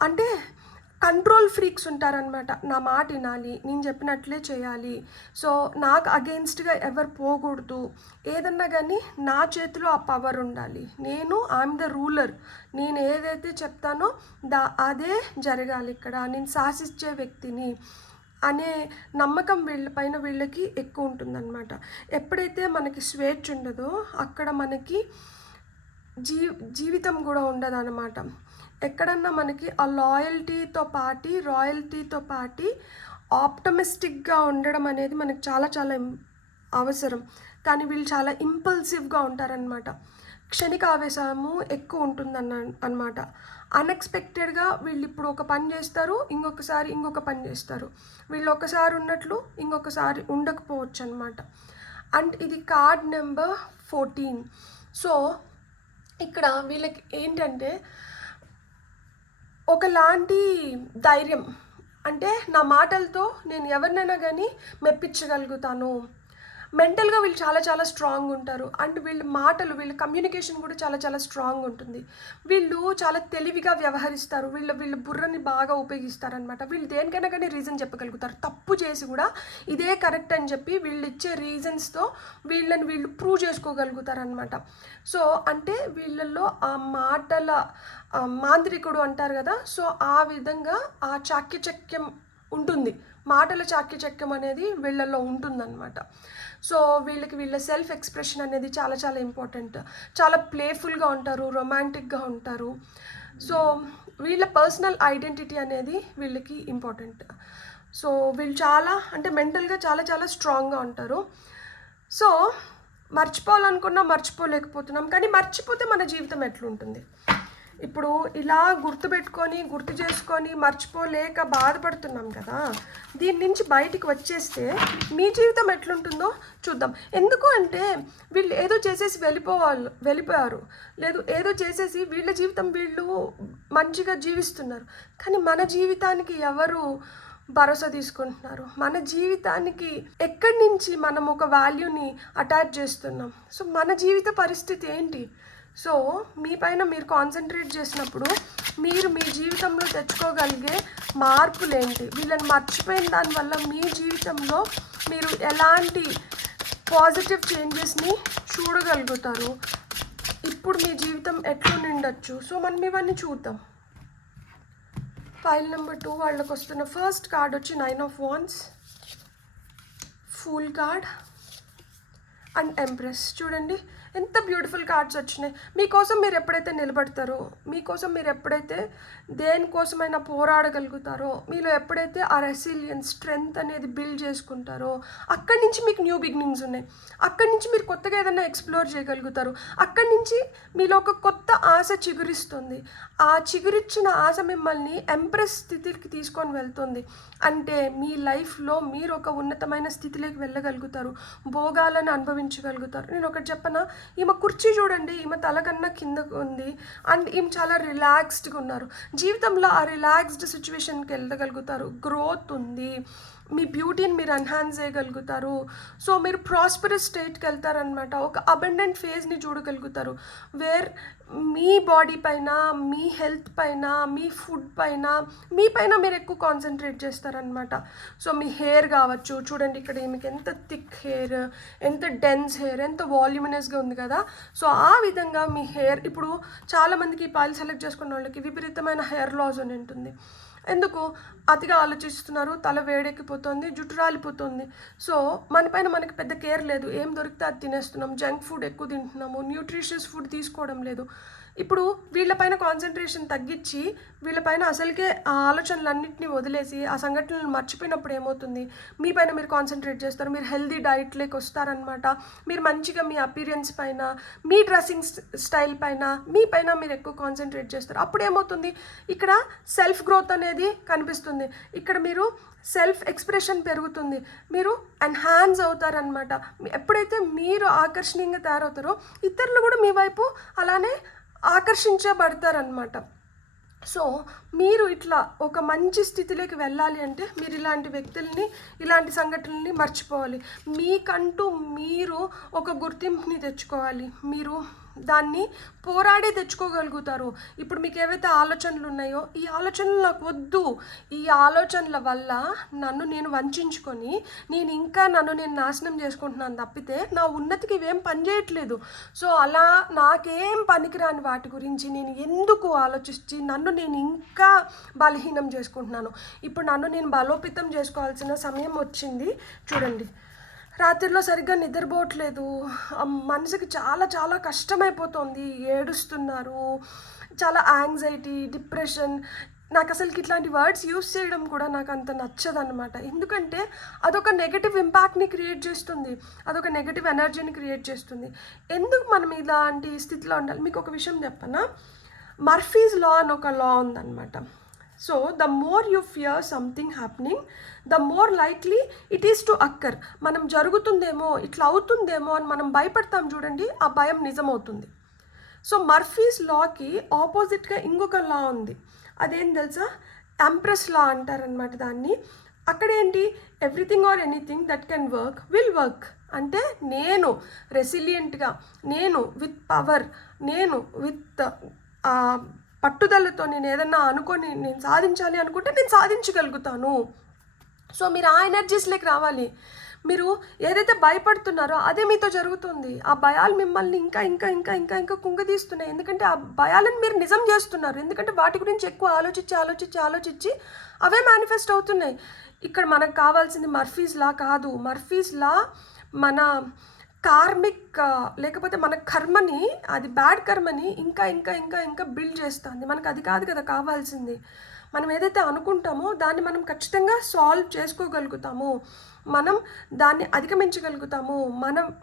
అంటే కంట్రోల్ ఫ్రీక్స్ ఉంటారనమాట. నా మాట వినాలి, నేను చెప్పినట్లే చేయాలి. సో నాకు అగెయిన్స్ట్గా ఎవరు పోకూడదు. ఏదన్నా కానీ నా చేతిలో ఆ పవర్ ఉండాలి. I'm the ruler. నేను ఏదైతే చెప్తానో అదే జరగాలి. ఇక్కడ నేను శాసించే వ్యక్తిని అనే నమ్మకం వీళ్ళకి ఎక్కువ ఉంటుందన్నమాట. ఎప్పుడైతే మనకి స్వేచ్ఛ ఉండదో అక్కడ మనకి జీవితం కూడా ఉండదన్నమాట. ఎక్కడన్నా మనకి ఆ రాయల్టీతో పాటి ఆప్టమిస్టిక్గా ఉండడం అనేది మనకి చాలా చాలా అవసరం. కానీ వీళ్ళు చాలా ఇంపల్సివ్గా ఉంటారనమాట. క్షణిక ఆవేశము ఎక్కువ ఉంటుందన్నమాట. అన్ఎక్స్పెక్టెడ్గా వీళ్ళు ఇప్పుడు ఒక పని చేస్తారు, ఇంకొకసారి ఇంకొక పని చేస్తారు. వీళ్ళు ఒకసారి ఉన్నట్లు ఇంకొకసారి ఉండకపోవచ్చు అనమాట. అండ్ ఇది కార్డ్ నెంబర్ 14. సో ఇక్కడ వీళ్ళకి ఏంటంటే ఒకలాంటి ధైర్యం, అంటే నా మాటలతో నేను ఎవరినైనా కానీ మెప్పించగలుగుతాను. మెంటల్గా వీళ్ళు చాలా చాలా స్ట్రాంగ్ ఉంటారు. అండ్ వీళ్ళ మాటలు, వీళ్ళ కమ్యూనికేషన్ కూడా చాలా చాలా స్ట్రాంగ్ ఉంటుంది. వీళ్ళు చాలా తెలివిగా వ్యవహరిస్తారు. వీళ్ళ బుర్రని బాగా ఉపయోగిస్తారనమాట. వీళ్ళు దేనికైనా కానీ రీజన్ చెప్పగలుగుతారు. తప్పు చేసి కూడా ఇదే కరెక్ట్ అని చెప్పి వీళ్ళు ఇచ్చే రీజన్స్తో వీళ్ళు ప్రూవ్ చేసుకోగలుగుతారనమాట. సో అంటే వీళ్ళల్లో ఆ మాటల మాంత్రికుడు అంటారు కదా, సో ఆ విధంగా ఆ చాకచక్యం ఉంటుంది. మాటల చాకచక్యం అనేది వీళ్ళల్లో ఉంటుందన్నమాట. సో వీళ్ళ సెల్ఫ్ ఎక్స్ప్రెషన్ అనేది చాలా చాలా ఇంపార్టెంట్. చాలా ప్లేఫుల్గా ఉంటారు, రొమాంటిక్గా ఉంటారు. సో వీళ్ళ పర్సనల్ ఐడెంటిటీ అనేది వీళ్ళకి ఇంపార్టెంట్. సో వీళ్ళు చాలా అంటే మెంటల్గా చాలా చాలా స్ట్రాంగ్గా ఉంటారు. సో మర్చిపోవాలనుకున్నా మర్చిపోలేకపోతున్నాం. కానీ మర్చిపోతే మన జీవితం ఎట్లుంటుంది? ఇప్పుడు ఇలా గుర్తు చేసుకొని మర్చిపోలేక బాధపడుతున్నాం కదా, దీని నుంచి బయటికి వచ్చేస్తే మీ జీవితం ఎట్లుంటుందో చూద్దాం. ఎందుకు అంటే వీళ్ళు ఏదో చేసేసి వెళ్ళిపోయారు, లేదు ఏదో చేసేసి వీళ్ళ జీవితం వీళ్ళు మంచిగా జీవిస్తున్నారు. కానీ మన జీవితానికి ఎవరు భరోసా తీసుకుంటున్నారు? మన జీవితానికి ఎక్కడి నుంచి మనం ఒక వాల్యూని అటాచ్ చేస్తున్నాం? సో మన జీవిత పరిస్థితి ఏంటి? సో మీ పైన మీరు కాన్సన్ట్రేట్ చేసినప్పుడు మీరు మీ జీవితంలో తెచ్చుకోగలిగే మార్పులు ఏంటి? వీళ్ళని మర్చిపోయిన దానివల్ల మీ జీవితంలో మీరు ఎలాంటి పాజిటివ్ చేంజెస్ని చూడగలుగుతారు? ఇప్పుడు మీ జీవితం ఎట్లా నిండొచ్చు? సో మనం ఇవన్నీ చూద్దాం. ఫైల్ నెంబర్ 2 వాళ్ళకి వస్తున్న ఫస్ట్ కార్డ్ వచ్చి 9 of Wands, fool card and empress. చూడండి ఎంత బ్యూటిఫుల్ కార్డ్స్ వచ్చినాయి. మీకోసం మీరు ఎప్పుడైతే నిలబడతారో, మీకోసం మీరు ఎప్పుడైతే దేనికోసమైనా పోరాడగలుగుతారో, మీలో ఎప్పుడైతే ఆ రెసిలియన్స్ స్ట్రెంగ్త్ అనేది బిల్డ్ చేసుకుంటారో, అక్కడి నుంచి మీకు న్యూ బిగినింగ్స్ ఉన్నాయి. అక్కడి నుంచి మీరు కొత్తగా ఏదైనా ఎక్స్ప్లోర్ చేయగలుగుతారు. అక్కడి నుంచి మీలో ఒక కొత్త ఆశ చిగురిస్తుంది. ఆ చిగురిచ్చిన ఆశ మిమ్మల్ని ఎంప్రెస్ స్థితికి తీసుకొని వెళ్తుంది. అంటే మీ లైఫ్లో మీరు ఒక ఉన్నతమైన స్థితిలోకి వెళ్ళగలుగుతారు, భోగాలను అనుభవించగలుగుతారు. నేను ఒకటి చెప్పనా, ఈమె కుర్చీ చూడండి, ఈమె తల కన్నా కిందకు ఉంది అండ్ ఈమె చాలా రిలాక్స్డ్గా ఉన్నారు. జీవితంలో ఆ రిలాక్స్డ్ సిచ్యువేషన్కి వెళ్ళగలుగుతారు. గ్రోత్ ఉంది, మీ బ్యూటీని మీరు ఎన్హాన్స్ చేయగలుగుతారు. సో మీరు ప్రాస్పరస్ స్టేట్కి వెళ్తారనమాట. ఒక అబండెంట్ ఫేజ్ని చూడగలుగుతారు, వేర్ మీ బాడీ పైన, మీ హెల్త్ పైన, మీ ఫుడ్ పైన, మీ పైన మీరు ఎక్కువ కాన్సన్ట్రేట్ చేస్తారనమాట. సో మీ హెయిర్ కావచ్చు, చూడండి ఇక్కడ మీకు ఎంత థిక్ హెయిర్, ఎంత డెన్స్ హెయిర్, ఎంత వాల్యూమినస్గా ఉంది కదా. సో ఆ విధంగా మీ హెయిర్, ఇప్పుడు చాలామందికి ఈ పాలు సెలెక్ట్ చేసుకున్న వాళ్ళకి విపరీతమైన హెయిర్ లాస్ అని ఉంటుంది. ఎందుకు? అతిగా ఆలోచిస్తున్నారు, తల వేడెక్కిపోతుంది, జుట్టు రాలిపోతుంది. సో మన పైన మనకి పెద్ద కేర్ లేదు, ఏం దొరికితే అది తినేస్తున్నాం, జంక్ ఫుడ్ ఎక్కువ తింటున్నాము, న్యూట్రిషియస్ ఫుడ్ తీసుకోవడం లేదు. ఇప్పుడు వీళ్ళపైన కాన్సన్ట్రేషన్ తగ్గించి వీళ్ళపైన అసలుకే ఆ ఆలోచనలన్నింటినీ వదిలేసి ఆ సంఘటనలు మర్చిపోయినప్పుడు ఏమవుతుంది? మీ పైన మీరు కాన్సన్ట్రేట్ చేస్తారు, మీరు హెల్దీ డైట్లోకి వస్తారనమాట. మీరు మంచిగా మీ అపీరియన్స్ పైన, మీ డ్రెస్సింగ్ స్టైల్ పైన, మీ పైన మీరు ఎక్కువ కాన్సన్ట్రేట్ చేస్తారు. అప్పుడు ఏమవుతుంది? ఇక్కడ సెల్ఫ్ గ్రోత్ అనేది కనిపిస్తుంది. ఇక్కడ మీరు సెల్ఫ్ ఎక్స్ప్రెషన్ పెరుగుతుంది, మీరు ఎన్హాన్స్ అవుతారనమాట. ఎప్పుడైతే మీరు ఆకర్షణీయంగా తయారవుతారో ఇతరులు కూడా మీ వైపు అలానే ఆకర్షించబడతారనమాట. సో మీరు ఇట్లా ఒక మంచి స్థితిలోకి వెళ్ళాలి అంటే మీరు ఇలాంటి వ్యక్తుల్ని, ఇలాంటి సంఘటనల్ని మర్చిపోవాలి. మీకంటూ మీరు ఒక గుర్తింపుని తెచ్చుకోవాలి. మీరు దాన్ని పోరాడే తెచ్చుకోగలుగుతారు. ఇప్పుడు మీకు ఏవైతే ఆలోచనలు ఉన్నాయో, ఈ ఆలోచనలు నాకు వద్దు, ఈ ఆలోచనల వల్ల నన్ను నేను వంచుకొని నేను ఇంకా నన్ను నేను నాశనం చేసుకుంటున్నాను తప్పితే నా ఉన్నతికి ఇవేం పనిచేయట్లేదు. సో అలా నాకేం పనికిరాని వాటి గురించి నేను ఎందుకు ఆలోచించి నన్ను నేను ఇంకా బలహీనం చేసుకుంటున్నాను. ఇప్పుడు నన్ను నేను బలోపేతం చేసుకోవాల్సిన సమయం వచ్చింది. చూడండి, రాత్రిలో సరిగ్గా నిద్రపోవట్లేదు, మనసుకి చాలా చాలా కష్టమైపోతుంది, ఏడుస్తున్నారు, చాలా యాంగ్జైటీ, డిప్రెషన్. నాకు అసలుకి ఇట్లాంటి వర్డ్స్ యూస్ చేయడం కూడా నాకు అంత నచ్చదనమాట. ఎందుకంటే అదొక నెగటివ్ ఇంపాక్ట్ని క్రియేట్ చేస్తుంది, అదొక నెగటివ్ ఎనర్జీని క్రియేట్ చేస్తుంది. ఎందుకు మనం ఇలాంటి స్థితిలో ఉండాలి? మీకు ఒక విషయం చెప్పనా, మర్ఫీస్ లా అని ఒక లా ఉందన్నమాట. So the more you fear something happening, the more likely it is to occur. మనం జరుగుతుందేమో, ఇట్లా అవుతుందేమో అని మనం భయపడతాం చూడండి, ఆ భయం నిజమవుతుంది. సో మర్ఫీస్ లాకి ఆపోజిట్గా ఇంకొక లా ఉంది, అదేం తెలుసా? ఎంప్రెస్ లా అంటారనమాట దాన్ని. అక్కడేంటి, everything or anything that can work will work. అంటే నేను రెసిలియంట్గా, నేను విత్ పవర్, నేను విత్ పట్టుదలతో నేను ఏదన్నా అనుకొని నేను సాధించాలి అనుకుంటే నేను సాధించగలుగుతాను. సో మీరు ఆ ఎనర్జీస్లోకి రావాలి. మీరు ఏదైతే భయపడుతున్నారో అదే మీతో జరుగుతుంది. ఆ భయాలు మిమ్మల్ని ఇంకా ఇంకా ఇంకా ఇంకా ఇంకా కుంగదీస్తున్నాయి. ఎందుకంటే ఆ భయాలను మీరు నిజం చేస్తున్నారు. ఎందుకంటే వాటి గురించి ఎక్కువ ఆలోచించి ఆలోచించి ఆలోచించి అవే మేనిఫెస్ట్ అవుతున్నాయి. ఇక్కడ మనకు కావాల్సింది మర్ఫీస్ లా కాదు. మర్ఫీస్ లా మన కార్మిక్ లేకపోతే మన కర్మని, అది బ్యాడ్ కర్మని ఇంకా ఇంకా ఇంకా ఇంకా బిల్డ్ చేస్తుంది. మనకు అది కాదు కదా కావాల్సింది. మనం ఏదైతే అనుకుంటామో దాన్ని మనం ఖచ్చితంగా సాల్వ్ చేసుకోగలుగుతాము, మనం దాన్ని అధిగమించగలుగుతాము,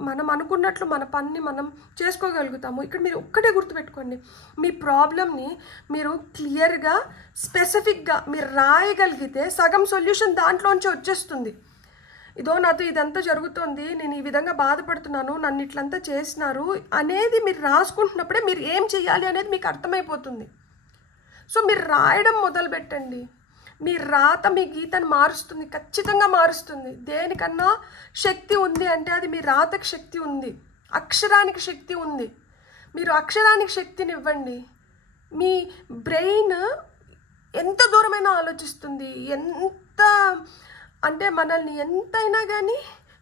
మనం అనుకున్నట్లు మన పనిని మనం చేసుకోగలుగుతాము. ఇక్కడ మీరు ఒక్కటే గుర్తుపెట్టుకోండి, మీ ప్రాబ్లమ్ని మీరు క్లియర్గా స్పెసిఫిక్గా మీరు రాయగలిగితే సగం సొల్యూషన్ దాంట్లోంచి వచ్చేస్తుంది. ఇదో నాతో ఇదంతా జరుగుతుంది, నేను ఈ విధంగా బాధపడుతున్నాను, నన్ను ఇట్లంతా చేసినారు అనేది మీరు రాసుకుంటున్నప్పుడే మీరు ఏం చేయాలి అనేది మీకు అర్థమైపోతుంది. సో మీరు రాయడం మొదలు పెట్టండి. మీ రాత మీ గీతను మారుస్తుంది, ఖచ్చితంగా మారుస్తుంది. దేనికన్నా శక్తి ఉంది అంటే అది మీ రాతకి శక్తి ఉంది, అక్షరానికి శక్తి ఉంది. మీరు అక్షరానికి శక్తిని ఇవ్వండి. మీ బ్రెయిన్ ఎంత దూరమైనా ఆలోచిస్తుంది, ఎంత అంటే మనల్ని ఎంతైనా కానీ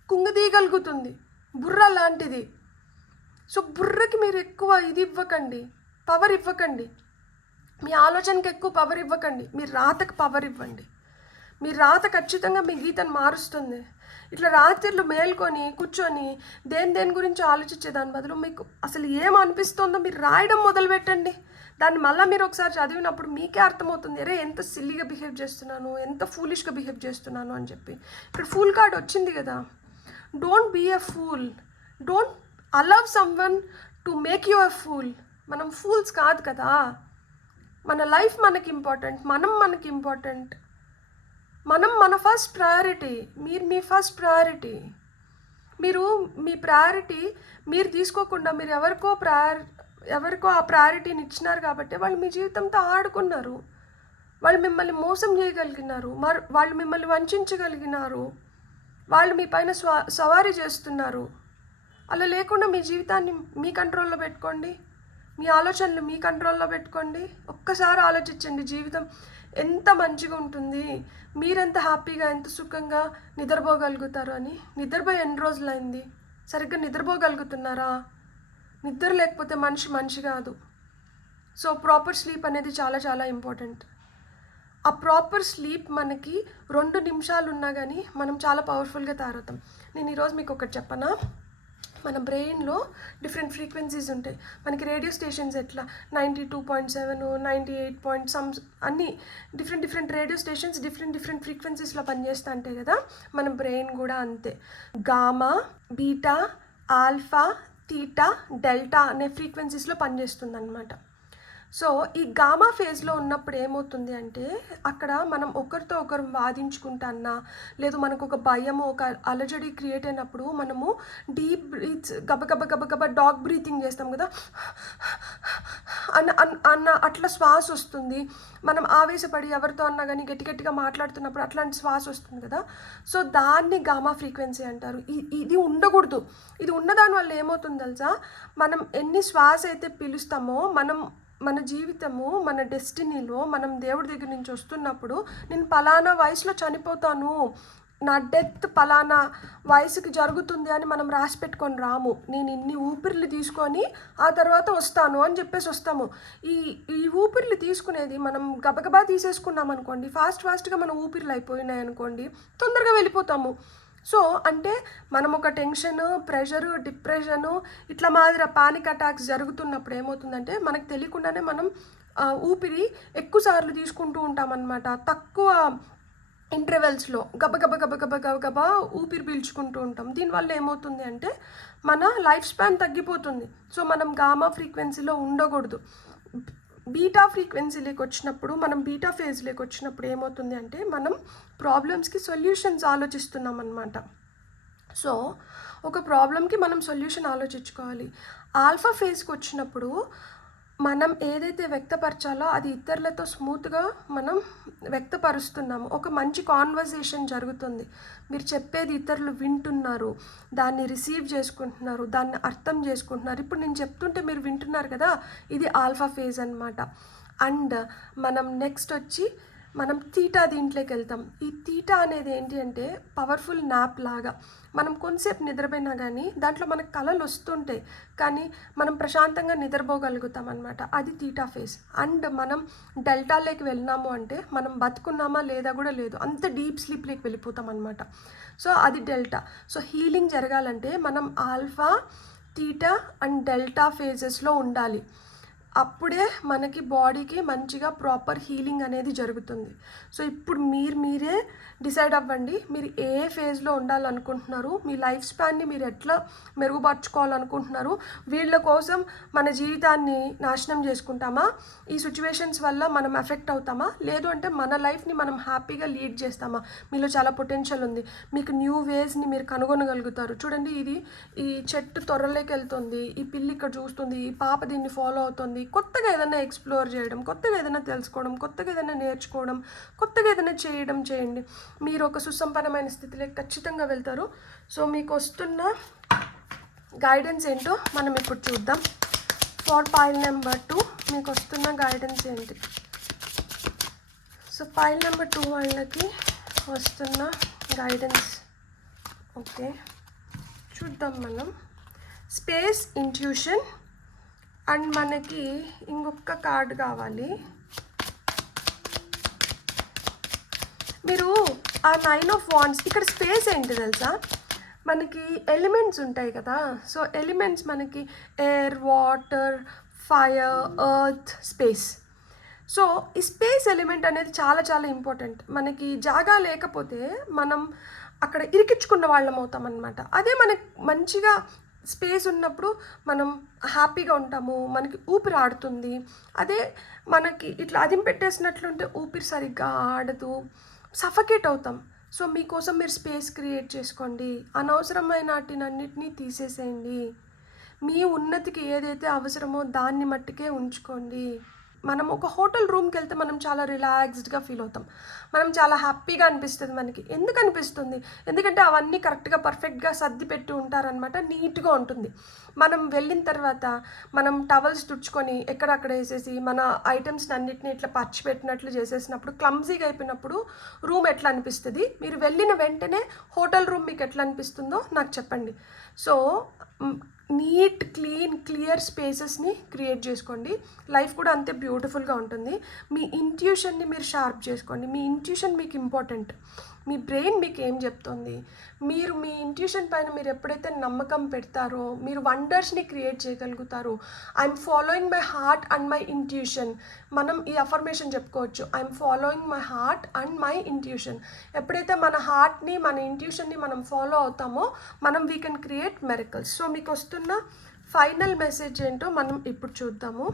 కుంగదీయగలుగుతుంది. బుర్ర లాంటిది. సో బుర్రకి మీరు ఎక్కువ ఇది ఇవ్వకండి, పవర్ ఇవ్వకండి. మీ ఆలోచనకి ఎక్కువ పవర్ ఇవ్వకండి, మీ రాతకు పవర్ ఇవ్వండి. మీ రాత ఖచ్చితంగా మీ గీతను మారుస్తుంది. ఇట్లా రాత్రిళ్ళు మేల్కొని కూర్చొని దేని గురించి ఆలోచించే దాని బదులు మీకు అసలు ఏం అనిపిస్తుందో మీరు రాయడం మొదలు పెట్టండి. దాన్ని మళ్ళీ మీరు ఒకసారి చదివినప్పుడు మీకే అర్థమవుతుంది, అరే ఎంత సిల్లీగా బిహేవ్ చేస్తున్నాను, ఎంత ఫూలిష్గా బిహేవ్ చేస్తున్నాను అని చెప్పి. ఇక్కడ ఫూల్ కార్డ్ వచ్చింది కదా. Don't be a fool, don't allow someone to make you a fool. మనం ఫూల్స్ కాదు కదా. మన లైఫ్ మనకి ఇంపార్టెంట్, మనకి ఇంపార్టెంట్, మన ఫస్ట్ ప్రయారిటీ. మీరు మీ ఫస్ట్ ప్రయారిటీ. మీరు మీ ప్రయారిటీ మీరు తీసుకోకుండా మీరు ఎవరికో ఆ ప్రయారిటీని ఇచ్చినారు కాబట్టి వాళ్ళు మీ జీవితంతో ఆడుకున్నారు. వాళ్ళు మిమ్మల్ని మోసం చేయగలిగినారు, వాళ్ళు మిమ్మల్ని వంచగలిగినారు, వాళ్ళు మీ పైన సవారీ చేస్తున్నారు. అలా లేకుండా మీ జీవితాన్ని మీ కంట్రోల్లో పెట్టుకోండి, మీ ఆలోచనలు మీ కంట్రోల్లో పెట్టుకోండి. ఒక్కసారి ఆలోచించండి, జీవితం ఎంత మంచిగా ఉంటుంది, మీరెంత హ్యాపీగా ఎంత సుఖంగా నిద్రపోగలుగుతారు అని. నిద్రపోయి ఎన్ని రోజులైంది? సరిగ్గా నిద్రపోగలుగుతున్నారా? నిద్ర లేకపోతే మనిషి కాదు. సో ప్రాపర్ స్లీప్ అనేది చాలా చాలా ఇంపార్టెంట్. ఆ ప్రాపర్ స్లీప్ మనకి 2 నిమిషాలు ఉన్నా కానీ మనం చాలా పవర్ఫుల్గా తయారవుతాం. నేను ఈరోజు మీకు ఒకటి చెప్పనా, మన బ్రెయిన్లో డిఫరెంట్ ఫ్రీక్వెన్సీస్ ఉంటాయి. మనకి రేడియో స్టేషన్స్ ఎట్లా 92.7, 98 అన్నీ డిఫరెంట్ రేడియో స్టేషన్స్ డిఫరెంట్ ఫ్రీక్వెన్సీస్లో పనిచేస్తూ ఉంటాయి కదా. మన బ్రెయిన్ కూడా అంతే. Gamma, beta, alpha, theta, delta అనే ఫ్రీక్వెన్సీస్లో పనిచేస్తుంది అనమాట. సో ఈ గామా ఫేజ్లో ఉన్నప్పుడు ఏమవుతుంది అంటే అక్కడ మనం ఒకరితో ఒకరు వాదించుకుంటాన్నా, లేదు మనకు ఒక భయము, ఒక అలజడి క్రియేట్ అయినప్పుడు మనము డీప్ బ్రీత్స్ గబగబ డాగ్ బ్రీతింగ్ చేస్తాం కదా, అన్న అట్లా శ్వాస వస్తుంది. మనం ఆవేశపడి ఎవరితో అన్నా కానీ గట్టిగా మాట్లాడుతున్నప్పుడు అట్లాంటి శ్వాస వస్తుంది కదా. సో దాన్ని గామా ఫ్రీక్వెన్సీ అంటారు. ఇది ఉండకూడదు. ఇది ఉన్నదాని వల్ల ఏమవుతుంది తెలుసా, మనం ఎన్ని శ్వాస అయితే పిలుస్తామో మన జీవితము, మన డెస్టినీలో మనం దేవుడి దగ్గర నుంచి వస్తున్నప్పుడు నేను పలానా వయసులో చనిపోతాను, నా డెత్ పలానా వయసుకి జరుగుతుంది అని మనం రాసి పెట్టుకొని రాము. నేను ఇన్ని ఊపిర్లు తీసుకొని ఆ తర్వాత వస్తాను అని చెప్పేసి వస్తాము. ఈ ఊపిర్లు తీసుకునేది మనం గబగబా తీసేసుకున్నాం అనుకోండి, ఫాస్ట్గా మన ఊపిర్లు అయిపోయినాయి అనుకోండి, తొందరగా వెళ్ళిపోతాము. సో అంటే మనం ఒక టెన్షను, ప్రెషరు, డిప్రెషను ఇట్లా మాదిరి పానిక్ అటాక్స్ జరుగుతున్నప్పుడు ఏమవుతుందంటే మనకు తెలియకుండానే మనం ఊపిరి ఎక్కువసార్లు తీసుకుంటూ ఉంటామన్నమాట. తక్కువ ఇంటర్వెల్స్లో గబగబా ఊపిరి పీల్చుకుంటూ ఉంటాం. దీనివల్ల ఏమవుతుంది అంటే మన లైఫ్ స్పాన్ తగ్గిపోతుంది. సో మనం గామా ఫ్రీక్వెన్సీలో ఉండకూడదు. బీటా ఫ్రీక్వెన్సీలోకి వచ్చినప్పుడు, మనం బీటా ఫేజ్లోకి వచ్చినప్పుడు ఏమవుతుంది అంటే మనం ప్రాబ్లమ్స్కి సొల్యూషన్స్ ఆలోచిస్తున్నాం అన్నమాట. సో ఒక ప్రాబ్లంకి మనం సొల్యూషన్ ఆలోచించుకోవాలి. ఆల్ఫా ఫేజ్కి వచ్చినప్పుడు మనం ఏదైతే వ్యక్తపరచాలో అది ఇతరులతో స్మూత్గా మనం వ్యక్తపరుస్తున్నాము. ఒక మంచి కాన్వర్జేషన్ జరుగుతుంది. మీరు చెప్పేది ఇతరులు వింటున్నారు, దాన్ని రిసీవ్ చేసుకుంటున్నారు, దాన్ని అర్థం చేసుకుంటున్నారు. ఇప్పుడు నేను చెప్తుంటే మీరు వింటున్నారు కదా, ఇది ఆల్ఫా ఫేజ్ అనమాట. అండ్ మనం నెక్స్ట్ వచ్చి మనం తీటా దీంట్లోకి వెళ్తాం. ఈ తీటా అనేది ఏంటి అంటే పవర్ఫుల్ నాప్ లాగా. మనం కొంతసేపు నిద్రపోయినా కానీ దాంట్లో మనకు కలలు వస్తుంటాయి, కానీ మనం ప్రశాంతంగా నిద్రపోగలుగుతాం అనమాట. అది తీటా ఫేజ్. అండ్ మనం డెల్టాలోకి వెళ్ళినాము అంటే మనం బతుకున్నామా లేదా కూడా లేదు, అంత డీప్ స్లీప్లోకి వెళ్ళిపోతాం అనమాట. సో అది డెల్టా. సో హీలింగ్ జరగాలంటే మనం ఆల్ఫా, తీటా అండ్ డెల్టా ఫేజెస్లో ఉండాలి. అప్పుడే మనకి బాడీకి మంచిగా ప్రాపర్ హీలింగ్ అనేది జరుగుతుంది. సో ఇప్పుడు మీరే డిసైడ్ అవ్వండి, మీరు ఏ ఫేజ్లో ఉండాలనుకుంటున్నారు, మీ లైఫ్ స్పాన్ని మీరు ఎట్లా మెరుగుపరచుకోవాలనుకుంటున్నారు. వీళ్ళ కోసం మన జీవితాన్ని నాశనం చేసుకుంటామా, ఈ సిచ్యువేషన్స్ వల్ల మనం ఎఫెక్ట్ అవుతామా, లేదు అంటే మన లైఫ్ని మనం హ్యాపీగా లీడ్ చేస్తామా. మీలో చాలా పొటెన్షియల్ ఉంది, మీకు న్యూ వేస్ని మీరు కనుగొనగలుగుతారు. చూడండి, ఈ చెట్టు త్వరలోకి వెళ్తుంది, ఈ పిల్లి ఇక్కడ చూస్తుంది, ఈ పాప దీన్ని ఫాలో అవుతుంది. కొత్తగా ఏదైనా ఎక్స్ప్లోర్ చేయడం, కొత్తగా ఏదైనా తెలుసుకోవడం, కొత్తగా ఏదైనా నేర్చుకోవడం, కొత్తగా ఏదైనా చేయండి. మీరు ఒక సుసంపన్నమైన స్థితిలోకి ఖచ్చితంగా వెళ్తారు. సో మీకు వస్తున్న గైడెన్స్ ఏంటో మనం ఇప్పుడు చూద్దాం. ఫర్ పైల్ నెంబర్ 2 మీకు వస్తున్న గైడెన్స్ ఏంటి? సో పైల్ నెంబర్ 2 వాళ్ళకి వస్తున్న గైడెన్స్ ఓకే చూద్దాం మనం. స్పేస్, ఇంట్యూషన్ అండ్ మనకి ఇంకొక కార్డు కావాలి. మీరు ఆ 9 ఆఫ్ వాండ్స్, ఇక్కడ స్పేస్ ఏంటి తెలుసా, మనకి ఎలిమెంట్స్ ఉంటాయి కదా. సో ఎలిమెంట్స్ మనకి air, water, fire, earth, space. So ఈ స్పేస్ ఎలిమెంట్ అనేది చాలా చాలా ఇంపార్టెంట్. మనకి జాగా లేకపోతే మనం అక్కడ ఇరికించుకున్న వాళ్ళం అవుతాం అనమాట. అదే మనకి మంచిగా స్పేస్ ఉన్నప్పుడు మనం హ్యాపీగా ఉంటాము, మనకి ఊపిరి ఆడుతుంది. అదే మనకి ఇట్లా అదింపెట్టేసినట్లుంటే ఊపిరి సరిగ్గా ఆడదు, సఫకేట్ అవుతాం. సో మీకోసం మీరు స్పేస్ క్రియేట్ చేసుకోండి. అనవసరమైన వాటినన్నిటినీ తీసేసేయండి. మీ ఉన్నతికి ఏదైతే అవసరమో దాన్ని మట్టుకే ఉంచుకోండి. మనం ఒక హోటల్ రూమ్కి వెళ్తే మనం చాలా రిలాక్స్డ్గా ఫీల్ అవుతాం, మనం చాలా హ్యాపీగా అనిపిస్తుంది. మనకి ఎందుకు అనిపిస్తుంది? ఎందుకంటే అవన్నీ కరెక్ట్గా పర్ఫెక్ట్గా సర్ది పెట్టి ఉంటారనమాట, నీట్గా ఉంటుంది. మనం వెళ్ళిన తర్వాత మనం టవల్స్ తుడుచుకొని ఎక్కడక్కడ వేసేసి మన ఐటమ్స్ని అన్నిటిని ఇట్లా పచ్చిపెట్టినట్లు చేసేసినప్పుడు, క్లమ్జీగా అయిపోయినప్పుడు రూమ్ ఎట్లా అనిపిస్తుంది? మీరు వెళ్ళిన వెంటనే హోటల్ రూమ్ మీకు ఎట్లా అనిపిస్తుందో నాకు చెప్పండి. సో నీట్, క్లియర్ స్పేసెస్ని క్రియేట్ చేసుకోండి. లైఫ్ కూడా అంతే బ్యూటిఫుల్గా ఉంటుంది. మీ ఇంట్యూషన్ని మీరు షార్ప్ చేసుకోండి. మీ ఇంట్యూషన్ మీకు ఇంపార్టెంట్. మీ బ్రెయిన్ మీకు ఏం చెప్తుంది, మీరు మీ ఇంట్యూషన్ పైన మీరు ఎప్పుడైతే నమ్మకం పెడతారో మీరు వండర్స్ని క్రియేట్ చేయగలుగుతారు. I'm following my heart and my intuition. మనం ఈ అఫర్మేషన్ చెప్పుకోవచ్చు, I'm following my heart and my intuition. ఎప్పుడైతే మన హార్ట్ని, మన ఇంట్యూషన్ని మనం ఫాలో అవుతామో మనం we can create miracles. So మీకు వస్తున్న ఫైనల్ మెసేజ్ ఏంటో మనం ఇప్పుడు చూద్దాము.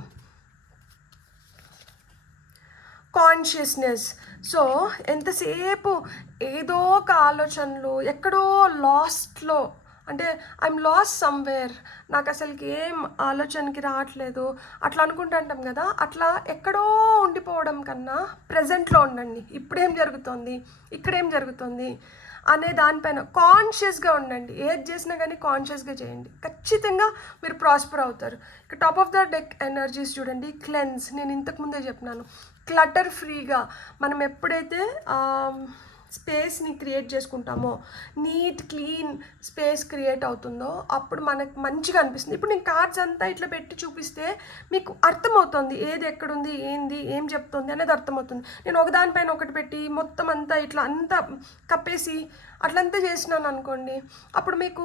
కాన్షియస్నెస్. సో ఎంతసేపు ఏదో ఒక ఆలోచనలు, ఎక్కడో లాస్ట్లో, అంటే ఐఎమ్ లాస్ట్ సమ్వేర్, నాకు అసలుకి ఏం ఆలోచనకి రావట్లేదు అట్లా అనుకుంటుంటాం కదా. అట్లా ఎక్కడో ఉండిపోవడం కన్నా ప్రజెంట్లో ఉండండి. ఇప్పుడేం జరుగుతుంది, ఇక్కడేం జరుగుతుంది అనే దానిపైన కాన్షియస్గా ఉండండి. ఏది చేసినా కానీ కాన్షియస్గా చేయండి, ఖచ్చితంగా మీరు ప్రాస్పర్ అవుతారు. ఇక top of the deck energies చూడండి. క్లెన్స్, నేను ఇంతకుముందే చెప్పినాను, క్లటర్ ఫ్రీగా మనం ఎప్పుడైతే స్పేస్ని క్రియేట్ చేసుకుంటామో, నీట్ క్లీన్ స్పేస్ క్రియేట్ అవుతుందో అప్పుడు మనకు మంచిగా అనిపిస్తుంది. ఇప్పుడు నేను కార్డ్స్ అంతా ఇట్లా పెట్టి చూపిస్తే మీకు అర్థమవుతుంది ఏది ఎక్కడుంది, ఏంది, ఏం చెప్తుంది అనేది అర్థమవుతుంది. నేను ఒకదానిపైన ఒకటి పెట్టి మొత్తం అంతా ఇట్లా అంతా కప్పేసి అట్లంతా చేసినాను అనుకోండి, అప్పుడు మీకు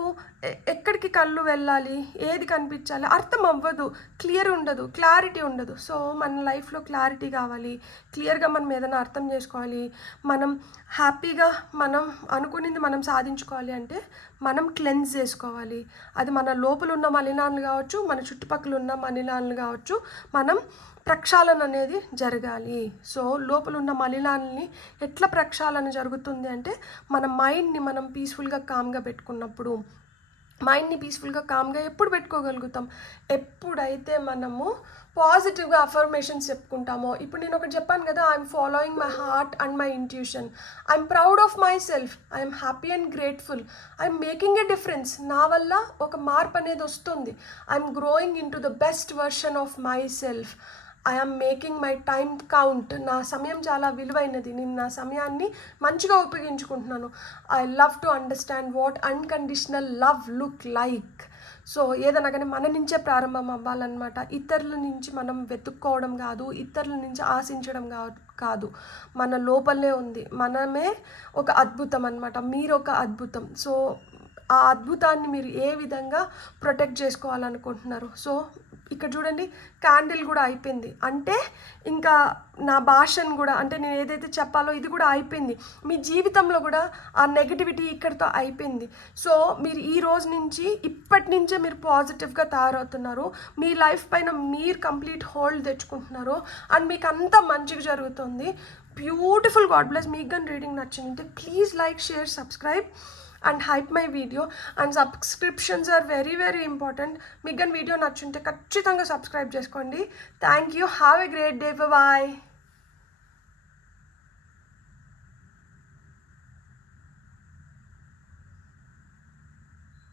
ఎక్కడికి కళ్ళు వెళ్ళాలి, ఏది కనిపించాలి అర్థం అవ్వదు, క్లియర్ ఉండదు, క్లారిటీ ఉండదు. సో మన లైఫ్లో క్లారిటీ కావాలి, క్లియర్గా మనం ఏదైనా అర్థం చేసుకోవాలి, మనం హ్యాపీగా మనం అనుకునేది మనం సాధించుకోవాలి అంటే మనం క్లెన్స్ చేసుకోవాలి. అది మన లోపల ఉన్న మలినాలు కావచ్చు, మన చుట్టుపక్కల ఉన్న మలినాలు కావచ్చు, మనం ప్రక్షాళన అనేది జరగాలి. సో లోపల ఉన్న మలినాలని ఎట్లా ప్రక్షాళన జరుగుతుంది అంటే మన మైండ్ని మనం పీస్ఫుల్గా కామ్గా పెట్టుకున్నప్పుడు, మైండ్ని పీస్ఫుల్గా కామ్గా ఎప్పుడు పెట్టుకోగలుగుతాం? ఎప్పుడైతే మనము పాజిటివ్గా అఫర్మేషన్స్ చెప్పుకుంటామో. ఇప్పుడు నేను ఒకటి చెప్పాను కదా, I'm following my heart and my intuition, I'm proud of my self, I'm happy and grateful, I'm making a difference, నా వల్ల ఒక మార్పు అనేది వస్తుంది, I'm growing in to the best version of my self, I'm making my time count, నా సమయం చాలా విలువైనది, నేను నా సమయాన్ని మంచిగా ఉపయోగించుకుంటున్నాను, I love to understand what unconditional love look like. So ఏదైనా కానీ మన నుంచే ప్రారంభం అవ్వాలన్నమాట. ఇతరుల నుంచి మనం వెతుక్కోవడం కాదు, ఇతరుల నుంచి ఆశించడం కాదు, మన లోపలే ఉంది, మనమే ఒక అద్భుతం అన్నమాట. మీరు ఒక అద్భుతం. సో ఆ అద్భుతాన్ని మీరు ఏ విధంగా ప్రొటెక్ట్ చేసుకోవాలనుకుంటున్నారు? సో ఇక్కడ చూడండి, క్యాండిల్ కూడా అయిపోయింది. అంటే ఇంకా నా భాషను కూడా, అంటే నేను ఏదైతే చెప్పాలో ఇది కూడా అయిపోయింది. మీ జీవితంలో కూడా ఆ నెగిటివిటీ ఇక్కడితో అయిపోయింది. సో మీరు ఈ రోజు నుంచి, ఇప్పటి నుంచే మీరు పాజిటివ్గా తయారవుతున్నారు, మీ లైఫ్ పైన మీరు కంప్లీట్ హోల్డ్ తెచ్చుకుంటున్నారు, అండ్ మీకు అంతా మంచిగా జరుగుతుంది. బ్యూటిఫుల్. God bless. మీకు కానీ రీడింగ్ నచ్చిందంటే please like, share, subscribe and hype my video. And subscriptions are very very important. మీకు కానీ వీడియో నచ్చుంటే ఖచ్చితంగా సబ్స్క్రైబ్ చేసుకోండి. Thank you. Have a great day. Bye.